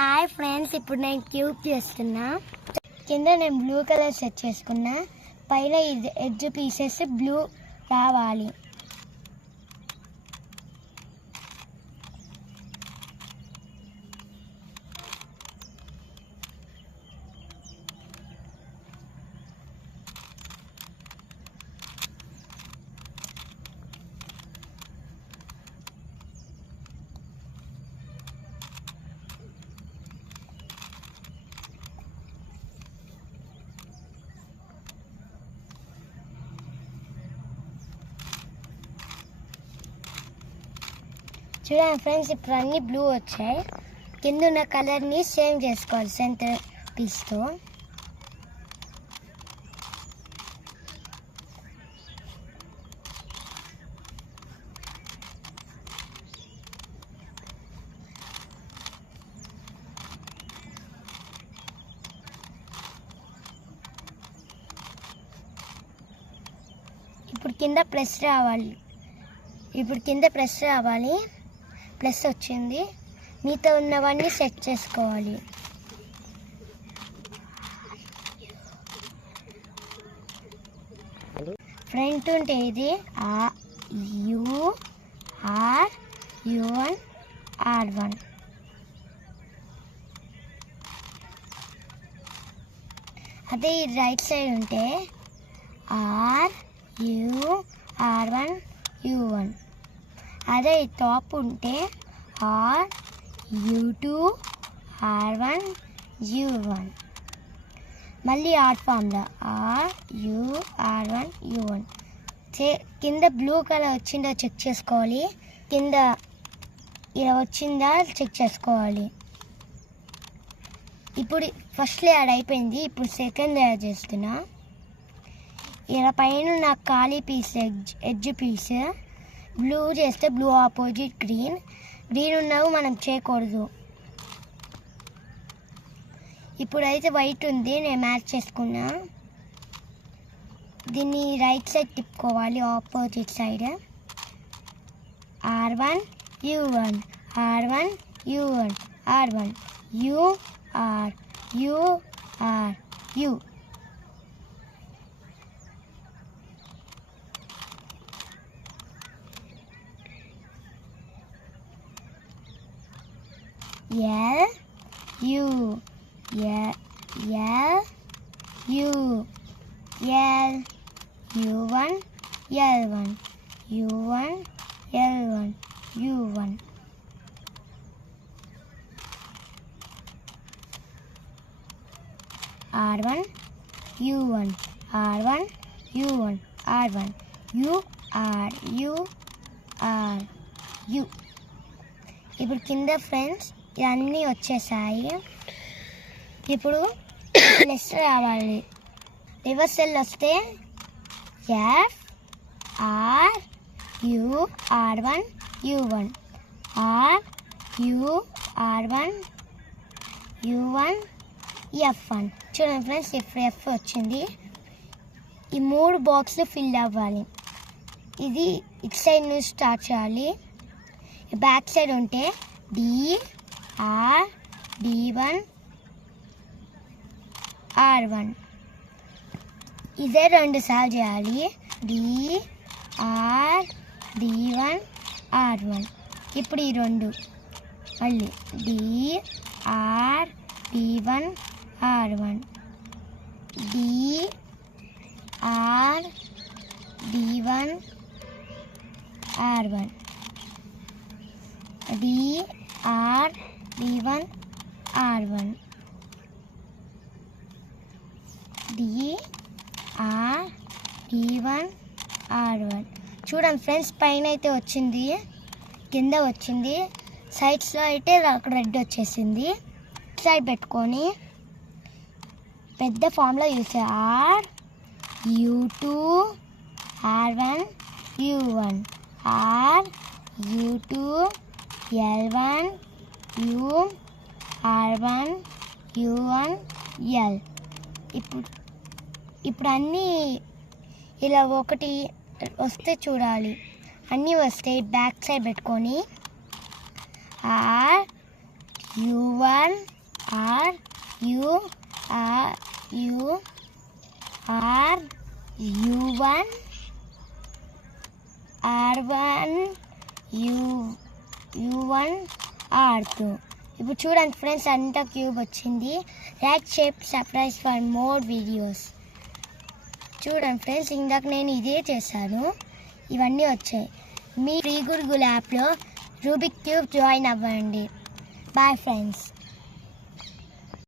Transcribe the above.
Hi friends, ఇప్పుడు నేను cube చేస్తున్నా. కింద నేను బ్లూ కలర్ సెట్ చేసుకున్నా. పైన ఎడ్జ్ పీసెస్ బ్లూ రావాలి. చూడండి ఫ్రెండ్స్, ఇప్పుడు అన్నీ బ్లూ వచ్చాయి. కింద ఉన్న కలర్ని సేమ్ చేసుకోవాలి సెంటర్ పీస్తో. ఇప్పుడు కింద ప్లస్ రావాలి. ప్లస్ వచ్చింది. మీతో ఉన్నవన్నీ సెట్ చేసుకోవాలి. ఫ్రంట్ ఉంటే ఇది U-R-U-1-R1. అదే ఈ రైట్ సైడ్ ఉంటే R-U-R-1-U1. అదే ఈ టాప్ ఉంటే R-U-2-R1-U1. మళ్ళీ ఆర్ట్ ఫామ్లో R-U-R-1-U1. కింద బ్లూ కలర్ వచ్చిందో చెక్ చేసుకోవాలి. కింద ఇలా వచ్చిందా చెక్ చేసుకోవాలి. ఇప్పుడు ఫస్ట్ లేయర్ అయిపోయింది. ఇప్పుడు సెకండ్ లేయర్ చేస్తున్నా. ఇలా పైన నాకు ఖాళీ పీస్ ఎడ్జ్ పీస్ బ్లూ చేస్తే బ్లూ ఆపోజిట్ గ్రీన్ ఉన్నవి మనం చేయకూడదు. ఇప్పుడైతే వైట్ ఉంది, నేను మ్యాచ్ చేసుకున్నా. దీన్ని రైట్ సైడ్ తిప్పుకోవాలి, opposite side. R1-U1 R1-U1 R1 U-R-U-R-U. L-U L-U U1 L1 U1 L1 U1. R1 U1 R1 U1 R1 U-R-U-R-U. ఇప్పుడు కింద ఫ్రెండ్స్ ఇవన్నీ వచ్చేసాయి. ఇప్పుడు ప్లస్ రావాలి. రివర్స్ సెల్ వస్తే F-R-U-R-1-U1 R-U-R-1-U1 F1. చూడండి ఫ్రెండ్స్, ఇప్పుడు F వచ్చింది. ఈ 3 బాక్స్లు ఫిల్ అవ్వాలి. ఇది ఇటు సైడ్ నుంచి స్టార్ట్ చేయాలి. బ్యాక్ సైడ్ ఉంటే D-R-D1-R1. ఇదే 2 సార్లు చేయాలి. D-R-D1-R1. ఇప్పుడు ఈ 2 మళ్ళీ D-R-D1-R1 D-R-D1-R1 D-R-D1-R1 D-R-D1-R1. చూడండి ఫ్రెండ్స్, పైన అయితే వచ్చింది, కింద వచ్చింది, సైడ్స్లో అయితే అక్కడ రెడ్ వచ్చేసింది. సైడ్ పెట్టుకొని పెద్ద ఫామ్లో యూజ్ R-U-2-R1-U1 R-U-2-L1-U-R1-U1-L. ఇప్పుడు అన్నీ ఇలా ఒకటి వస్తే చూడాలి. అన్నీ వస్తే బ్యాక్ సైడ్ పెట్టుకొని U1 R U R U R U1 R1 U1 R2. ఇప్పుడు చూడండి ఫ్రెండ్స్, అంతా క్యూబ్ వచ్చింది. Right shape surprise for more videos. చూడండి ఫ్రెండ్స్, ఇందాక నేను ఇదే చేశాను, ఇవన్నీ వచ్చాయి. మీ ఫ్రీ గురుకుల్ యాప్లో రూబిక్ క్యూబ్ జాయిన్ అవ్వండి. Bye friends.